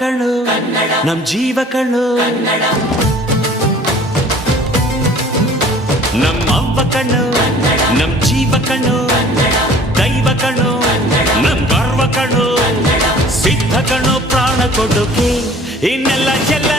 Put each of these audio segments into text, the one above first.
ನಮ್ ಜೀವ ಕಣು ನಮ್ ಅವ್ವ ಕಣ್ಣು, ನಮ್ ಜೀವ ಕಣ್ಣು. ದೈವ ಕಣ್ಣು, ನಮ್ ಗರ್ವ ಕಣ್ಣು. ಸಿದ್ಧ ಕಣ್ಣು, ಪ್ರಾಣ ಕೊಡುಗೆ. ಇನ್ನೆಲ್ಲ ಜಲ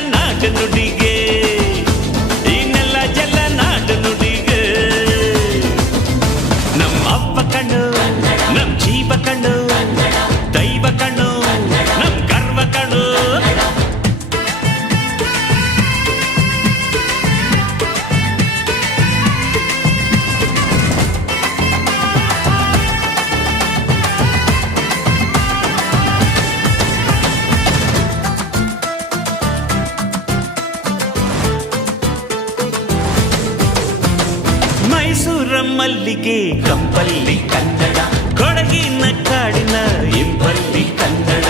ಮೈಸೂರ ಮಲ್ಲಿಗೆ ಕಂಪಲ್ಲಿ ಕನ್ನಡ ಕೊಡಗಿನ ಕಾಡಿನ ಇಂಪಲ್ಲಿ ಕನ್ನಡ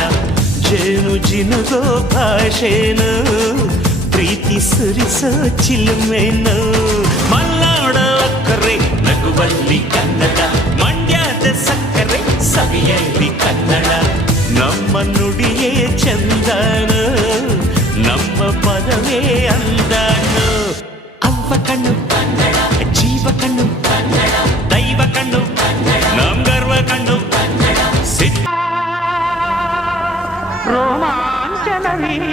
ಜೇನು ಜಿನುಗೋ ಭಾಷೆನು ಪ್ರೀತಿ ಸುರಿಸೋ ಚಿಲುಮೆನು ಮಲ್ನಾಡ ಕರೆ ನಗುವಲ್ಲಿ ಕನ್ನಡ ಮಂಡ್ಯದ ಸಕ್ಕರೆ ಸವಿಯಲ್ಲಿ ಕನ್ನಡ ನಮ್ಮ ನುಡಿಯೇ ಚಂದನ ನಮ್ಮ ಪದವೇ ಅಂದಾನು memory